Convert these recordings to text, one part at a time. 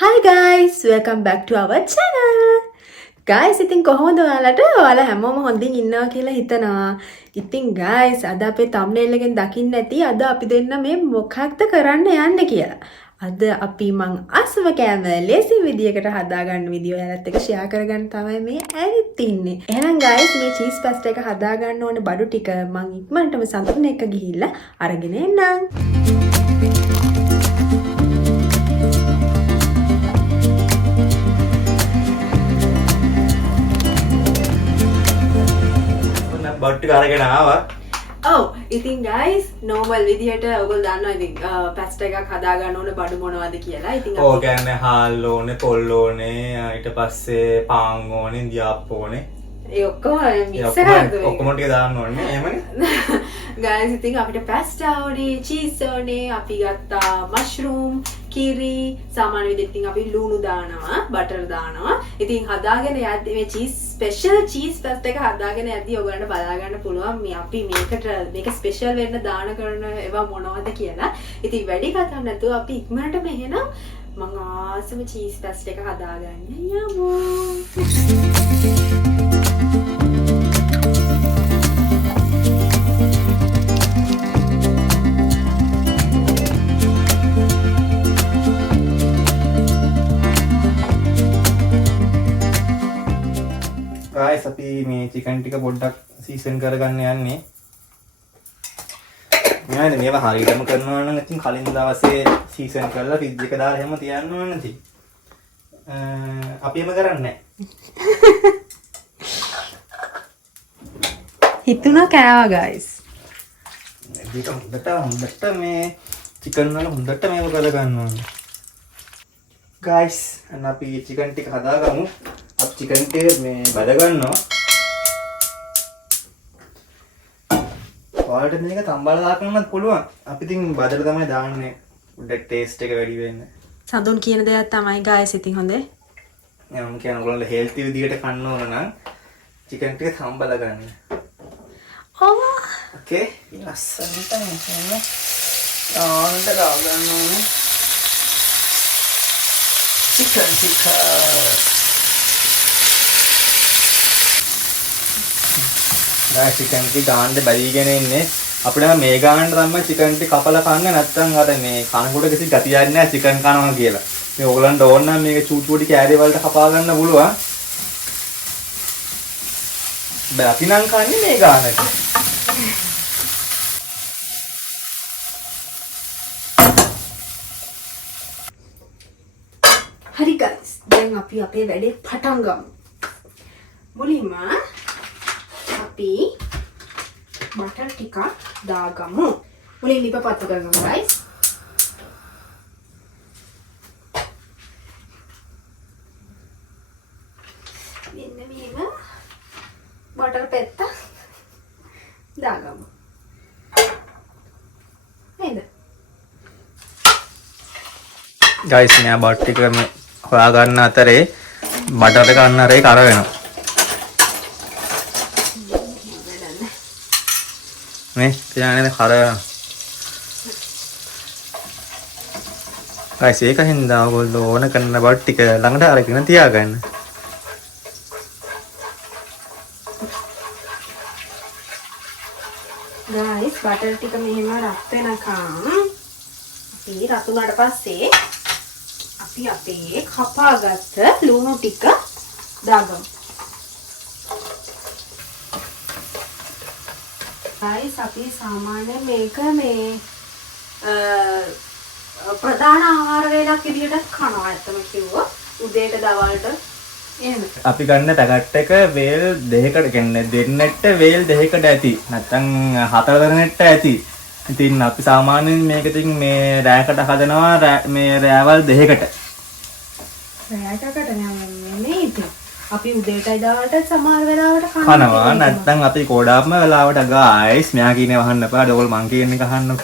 Hi guys, welcome back to our channel. Guys, ඉතින් කොහොමද ඔයාලා හැමෝම හොඳින් ඉන්නවා කියලා හිතනවා. ඉතින් guys, අද අපේ thumbnail එකෙන් දකින්න ඇති අද අපි දෙන්න මේ මොකක්ද කරන්න යන්නේ කියලා. අද අපි මං අසව කෑම ලේසි විදියකට හදාගන්න විදිය ඔයාලත් එක්ක share කරගන්න තමයි මේ ඇවිත් ඉන්නේ. එහෙනම් guys, මේ cheese pasta එක හදාගන්න ඕනේ බඩු ටික මං ඉක්මනටම සඳුන් එක ගිහිල්ලා අරගෙන එන්නම්. බට්ටි කරගෙන ආවා. ඔව් ඉතින් guys normal විදිහට ඔයගොල්ලෝ දන්නවා ඉතින් pasta එකක් හදා ගන්න ඕනේ බඩු මොනවද කියලා. ඉතින් ඕක කියන්නේ හාල් ඕනේ, පොල් ඕනේ, ඊට පස්සේ පාන් ඕනේ, දියාප්ප ඕනේ. ඒ ඔක්කොම mix කරලා ඔක්කොම ටික දාන්න ඕනේ. එහෙමනේ. guys ඉතින් අපිට pasta ඕනේ, cheese ඕනේ, අපි ගත්තා mushroom, කිරි, සාමාන්‍ය විදිහට ඉතින් අපි ලුණු දානවා, butter දානවා. ඉතින් හදාගෙන යද්දි මේ cheese special cheese pasta එක හදාගෙන යද්දි ඔයගලන්ට බලා ගන්න පුළුවන් මේ අපි මේක special වෙන්න දාන කරන ඒවා මොනවද කියලා. ඉතින් වැඩි කතා නැතුව අපි ඉක්මනට මෙහෙනම් මම ආසම cheese pasta එක හදාගන්න යමු. guys අපි මේ chicken ටික පොඩ්ඩක් season කරගන්න යන්නේ. මෙයානේ මේවා හරියටම කරනවා නම් ඉතින් කලින් දවසේ season කරලා fridge එක දාලා හැම තියන්න ඕනේ නැති. අපි එම කරන්නේ නැහැ. හිතුණා කෑවා guys. මේක හොඳට මේ chicken වල හොඳට මේව කරගන්න ඕනේ. guys අන්න අපි chicken ටික හදාගමු. අපි chicken ටික මේ බද ගන්නවා. ඔයාලට මේක තම්බලා දාන්නත් පුළුවන්. අපි ඉතින් බදලා තමයි දාන්නේ. උඩ ටේස්ට් එක වැඩි වෙන්න. සඳුන් කියන දෙයක් තමයි guys ඉතින් හොඳේ. මම කියන ඔයගොල්ලෝ හෙල්ති විදිහට කන්න ඕන නම් chicken ටික තම්බලා ගන්න. ඔව්. ඕකේ. ලස්සනට මෙහෙම ආන්ට දාගන්න ඕනේ. chicken tikka. guys chicken ටික ගාන්න බැරිගෙන ඉන්නේ. අපිට මේ ගානට තමයි chicken ටික කපලා කන්න නැත්නම් අර මේ කනකොට කිසි ගතියක් නැහැ chicken කනවා කියලා. මේ ඕගලන්ට ඕන නම් මේක චූටි චූටි කෑලි වලට කපා ගන්න පුළුවන්. බෑ අපි නම් කන්නේ මේ ගානට. හරි guys දැන් අපි අපේ වැඩේ පටන් ගමු. මුලින්ම අපි බටර් ටිකක් දාගමු. මුලින් ලිප පත්තු කරගමු guys. මෙන්න මෙහෙම බටර් පෙත්ත දාගමු. නේද? guys මෙයා බට් ටික මේ හොයා ගන්න අතරේ බටර් එක අන්නරේ කර වෙනවා. මේ කියන්නේ කර වෙනවා. guys ඒක හින්දා ඔයගොල්ලෝ ඕන කරන බට් ටික ළඟට අරගෙන තියාගන්න. guys බටර් ටික මෙහෙම රත් වෙනකම් අපි රත් උනාට පස්සේ අපි අපේ කපාගත්ත ලුණු ටික දාගමු. guys අපි සාමාන්‍යයෙන් මේක මේ ප්‍රධාන ආහාර වේලක් විදිහට කනවා ඇත්තම කිව්වොත් උදේට දවල්ට එහෙම. අපි ගන්න පැකට් එක වේල් දෙකකට කියන්නේ දෙන්නෙට වේල් දෙකකට ඇති. නැත්නම් හතර දෙනෙට ඇති. ඉතින් අපි සාමාන්‍යයෙන් මේක ඉතින් මේ රෑකට හදනවා මේ රෑවල් දෙකකට. රෑටකට නෙමෙයි ඉතින්. අපි උදේටයි දවල්ට සමහර වෙලාවට කනවා. නැත්නම් අපි කොඩාප්ම වෙලාවට ගායිස් මෙයා කියන්නේ වහන්න එපා. ඔයගොල්ලෝ මං කියන එක අහන්න.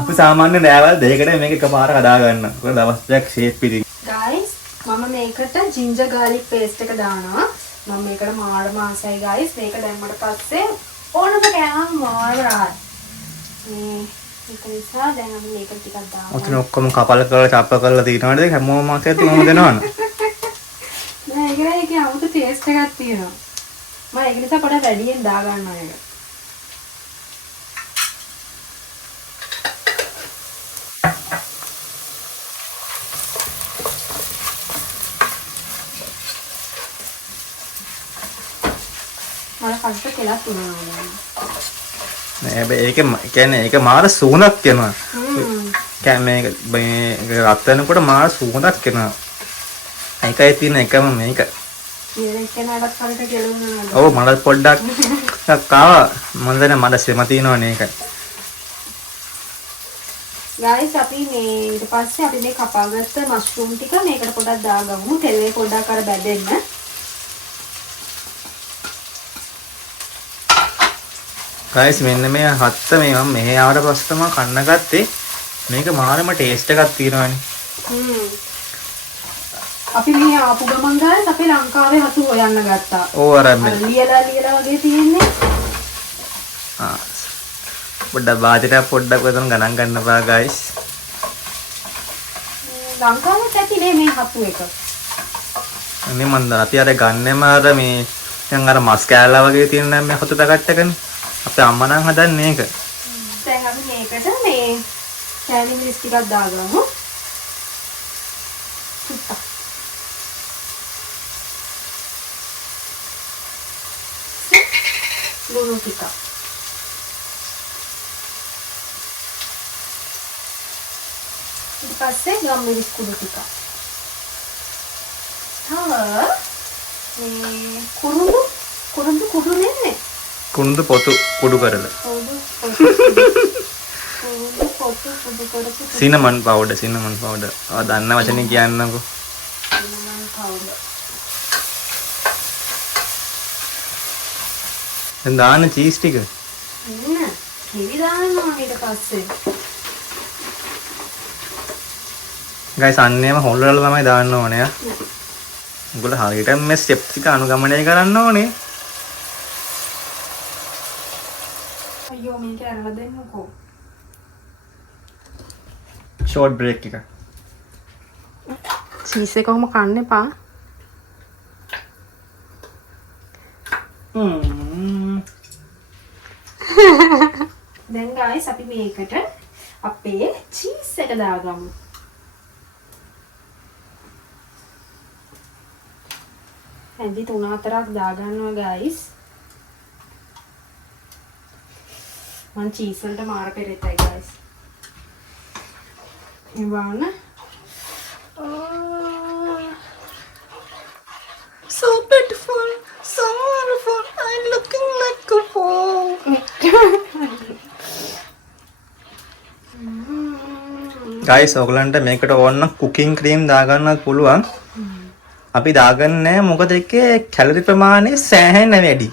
අපි සාමාන්‍ය රෑවල් දෙකකට මේක එකපාර හදා ගන්න. ඔය දවස් දෙකක් ෂේප් ඉතින්. guys මම මේකට ginger garlic paste එක දානවා. මම මේකට මාර මාසයි guys. මේක දැම්මට පස්සේ ඕනම කෑම මාර රහයි. මේ ඒක නිසා දැන් අපි මේක ටිකක් දාමු. ඔතන ඔක්කොම කපල කරලා චප්ප කරලා තියනවාද හැමෝම මාසෙත් මම දෙනවනේ. නෑ ඒකේ 아무තු ටේස්ට් එකක් තියෙනවා. මම ඒක නිසා පොඩ්ඩක් වැඩියෙන් දා ගන්නවා ඒක. මල කස්ට කෙලක් තුනනවා. නෑ බෑ ඒක කියන්නේ ඒක මාර සූනක් වෙනවා. කියන්නේ මේ රත් වෙනකොට මාර සූනක් වෙනවා. ඒකයි තියෙන එකම මේක. ඊයේ කෙනාට කරට කෙලුණා. ඔව් මට පොඩ්ඩක් ආවා. මම දැන් මට සෙම තියෙනවනේ ඒකයි. ගයිස් අපි මේ ඊට පස්සේ අපි මේ කපාගත්ත මෂ්රූම් ටික මේකට පොඩ්ඩක් දාගමු. තෙලේ පොඩ්ඩක් අර බැදෙන්න. ගයිස් මෙන්න මේ හත්ත මේ මම මෙහෙ ආවට පස්සේ තමයි කන්න ගත්තේ. මේක මාරම ටේස්ට් එකක් තියෙනවානේ. අපි මේ ආපු ගමන් ගායස් අපි ලංකාවේ හතු හොයන්න ගත්තා. ඕ අර මේ ලියලා වගේ තියෙන්නේ. පොඩ්ඩක් වාජිට පොඩ්ඩක් වතන ගණන් ගන්න බා ගයිස්. ලංකාවේ ඇතිනේ මේ හතු එක. අනේ මන්ද අපි අර ගන්නෙම අර මේ දැන් අර මස් කෑල්ලා වගේ තියෙන මේ හතු පැකට් එකනේ. අපේ අම්මා නම් හදන්නේ ඒක. දැන් අපි මේකට මේ කෑලි මිරිස් ටිකක් දාගමු. ලුණු ටික. ඊට පස්සේ ගම් මිරිස් කුඩු ටික. මේ කුරුඳු කුඩු නෙන්නේ. කුණුදු පොතු කුඩු කරලා. Cinnamon powder. ආ දන්න වචනේ කියන්නකෝ. Cinnamon powder. දැන් දාන්න චීස් ටික. කිවි දානවා ඊට පස්සේ. ගයිස් අන්නේම හොල්ලලා තමයි දාන්න ඕනේ. උගල හරියට මේ ස්ටෙප් ටික අනුගමනය කරන්න ඕනේ. අයියෝ මේක අරලා දෙන්නකෝ. ෂෝට් බ්‍රේක් එක. චීස් එක කොහොම කන්න එපා. දැන් ගයිස් අපි මේකට අපේ චීස් එක දාගමු. හැඳි 3-4ක් දාගන්නවා ගයිස්. මං චීස් වලට මාර පෙරෙතයි ගයිස්. ඉවන්න. So beautiful, so wonderful. I'm looking like a fool. Guys ඔයගලන්ට මේකට ඕන කුකින් ක්‍රීම් දාගන්නත් පුළුවන්. අපි දාගන්නේ නැහැ මොකද ඒකේ කැලරි ප්‍රමාණය සෑහෙන වැඩි.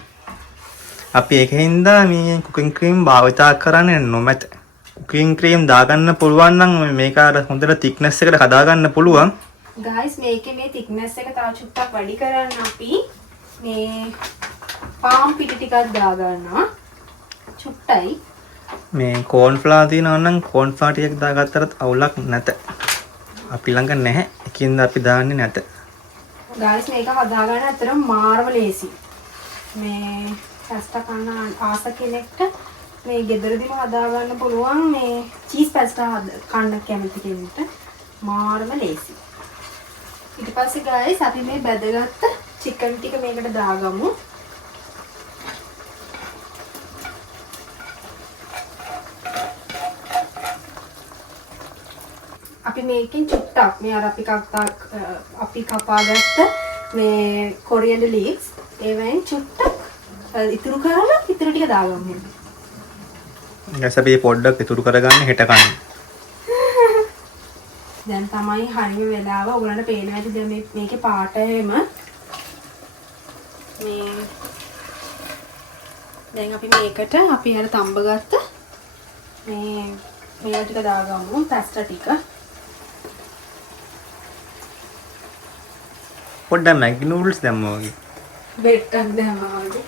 අපි ඒකින්ද මේ කුකින් ක්‍රීම් භාවිතා කරන්නේ නොමැත. කුකින් ක්‍රීම් දාගන්න පුළුවන් නම් මේක අර හොඳට thickness එකට හදාගන්න පුළුවන්. ගයිස් මේකේ මේ thickness එක තව චුට්ටක් වැඩි කරන්න අපි මේ පාම් පිටි ටිකක් දාගන්නවා. චුට්ටයි. මේ කෝන් ෆ්ලවර් තියෙනවා නම් කෝන් ෆ්ලවර් ටිකක් දාගත්තට අවුලක් නැත. අපි ළඟ නැහැ. ඒකින්ද අපි දාන්නේ නැත. ගයිස් මේක හදාගන්න අතරම මාරම ලේසි. මේ පැස්ටා කන්න ආස කෙනෙක්ට මේ ගෙදරදිම හදාගන්න පුළුවන් මේ චීස් පැස්ටා කන්න කැමති කෙනෙක්ට මාරම ලේසි. ඊට පස්සේ ගයිස් අපි මේ බැදගත්ත චිකන් ටික මේකට දාගමු. අපි මේකෙන් චුට්ටක් මේ අර අපි කපාගත්ත මේ කොරියන්ඩර් ලීව්ස් ඒවෙන් චුට්ටක් ඉතුරු කරලා ඉතුරු ටික දාගමු. ගයිස් අපි පොඩ්ඩක් ඉතුරු කරගන්න හෙට කන්න. දැන් තමයි හරිය වෙලාව. ඔයගලන්ට පේනවා ඇති දැන් මේකේ පාට එහෙම මේ දැන් අපි මේකට අපි අර තඹ ගත්ත මේ ටික දාගමු පැස්ටා ටික. පොඩ්ඩක් මැගි නූඩල්ස් දැම්මා වගේ. බෙට්ටක් දැම්මා වගේ.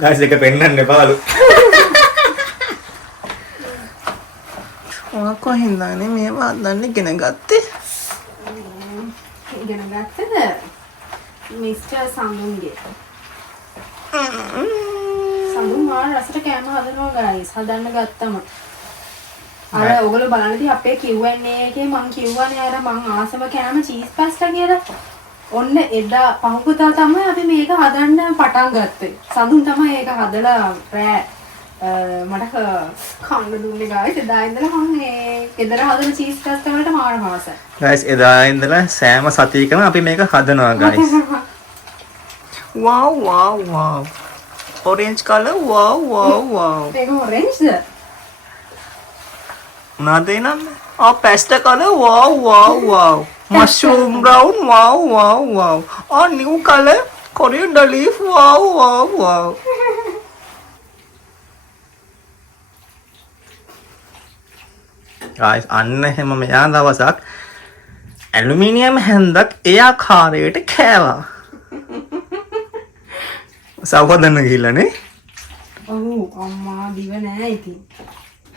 ගයිස් එක පෙන්නන්න එපාලු. ඔයා කොහෙන්දානේ මේවා හදන්න ඉගෙන ගත්තේ? ඉගෙන ගත්තද? මිස්ටර් සඳුන්ගේ. සඳුන් මාර රසට කෑම හදනවා ගයිස්. හදන්න ගත්තම. අර ඔයගොල්ලෝ බලන්නදී අපේ Q&A එකේ මං කිව්වනේ අර මං ආසම කෑම චීස් පාස්ටා කියලා. ඔන්න එදා පහුපුතා තමයි අපි මේක හදන්න පටන් ගත්තේ. සඳුන් තමයි ඒක හදලා රෑ මට කන්න දුන්නේ ගායිස්. එදා ඉඳලා මම මේ ගෙදර හදන චීස් පාස්ටා වලට මාර ආසයි. ගයිස් එදා ඉඳලා සෑම සතියකම අපි මේක හදනවා guys. wow wow wow orange color wow wow wow ඒක ඔරෙන්ජ්ද? මොනවද එනම් pasta color wow wow wow mushroom brown wow wow wow new color coriander leaf wow wow wow guys අන්න එහෙම මෙයා දවසක් ඇලුමිනියම් හැන්දක් ඒ ආකාරයට කෑවා. සවදන්න ගිහිල්ලානේ. ඔව් අම්මා දිව නෑ ඉතින්.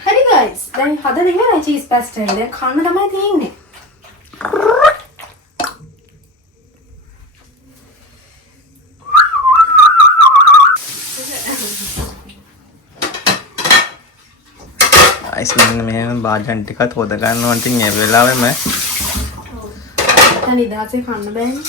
හරි ගයිස් දැන් හදලා ඉවරයි චීස් පාස්ටා එක. දැන් කන්න තමයි තියෙන්නේ. ගයිස් මෙන්න මෙහෙම බාජන් ටිකත් හොද ගන්නවා ඉතින් ඒ වෙලාවෙම දැන් ඉදාසේ කන්න බෑනේ.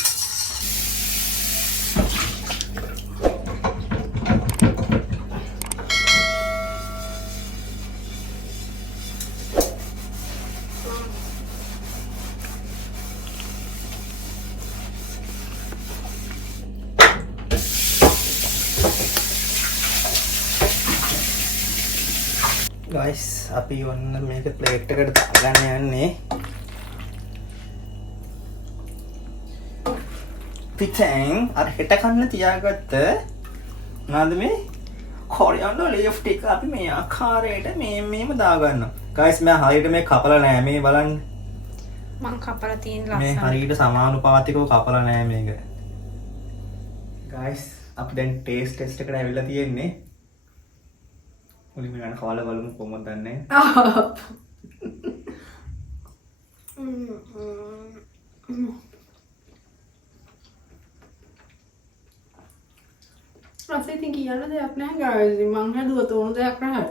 ගයිස් අපි ඔන්න මේක ප්ලේට් එකට දාගන්න යන්නේ. පිටෙන් අර හෙට කන්න තියාගත්ත මොනවද මේ කොරියන්ඩර් ලීෆ් ටික අපි මේ ආකාරයට මේම දාගන්නවා. ගයිස් මම හරියට මේ කපලා නෑ මේ බලන්න. මං කපලා තියෙන මේ ලස්සන. හරියට සමානුපාතිකව කපලා නෑ මේක. ගයිස් අපි දැන් ටේස්ට් එකට ඇවිල්ලා තියෙන්නේ. මුලින්ම යන කාලා බලමු කොහොමද දන්නේ. රසය ඉතින් කියන්න දෙයක් නෑ ගයිස්. මං හැදුවා තෝරන දෙයක් නැහැ.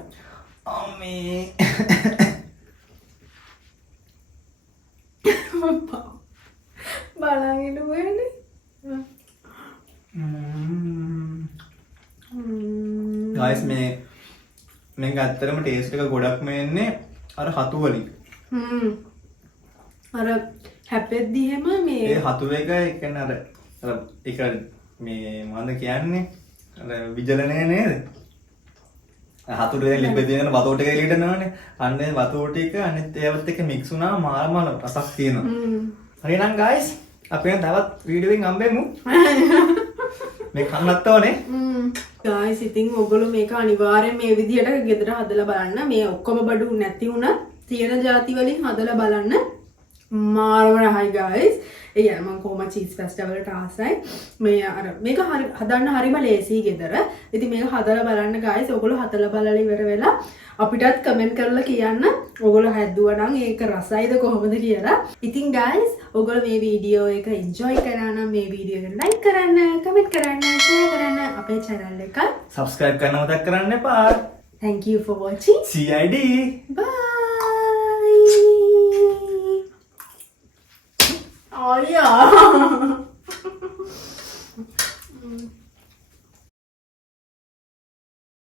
අම්මේ බලන් ඉඳුවනේ. ගයිස් මේක ඇත්තටම ටේස්ට් එක ගොඩක්ම එන්නේ අර හතු වලින්. අර හැපෙද්දි එහෙම මේ ඒ හතු එක කියන්නේ අර ඒක මේ මොනවද කියන්නේ? අර විජලනය නේද? හතුට දැන් ලිපේ තියෙන වතුර ටික එළියට යනවානේ. අන්න ඒ වතුර ටික අනිත් ඒවත් එක්ක මික්ස් වුණාම මාරම රසක් තියෙනවා. හරිනම් ගයිස් අපි තවත් වීඩියෝ එකකින් හම්බෙමු. මේ කන්නත් ඕනේ. ගයිස් ඉතින් ඔයගොල්ලෝ මේක අනිවාර්යෙන් මේ විදිහට ගෙදර හදලා බලන්න. මේ ඔක්කොම බඩු නැති වුණත් තියෙන જાති වලින් හදලා බලන්න. මාරම රහයි ගයිස්. ඒ කියන්නේ මම කොහොම චීස් පාස්ටා වලට ආසයි. මේ අර මේක හදන්න හරිම ලේසි ගෙදර. ඉතින් මේක හදලා බලන්න ගයිස්. ඔයගොල්ලෝ හදලා බලලා ඉවර වෙලා අපිටත් කමෙන්ට් කරලා කියන්න ඔයගොල්ලෝ හැදුවා නම් ඒක රසයිද කොහොමද කියලා. ඉතින් ගයිස් ඔයගොල්ලෝ මේ වීඩියෝ එක එන්ජොයි කරා නම් මේ වීඩියෝ එක ලයික් කරන්න, කමෙන්ට් කරන්න, ෂෙයා කරන්න, අපේ channel එක subscribe කරන්න මතක් කරන්න එපා. Thank you for watching. CID. Bye. Oh yeah.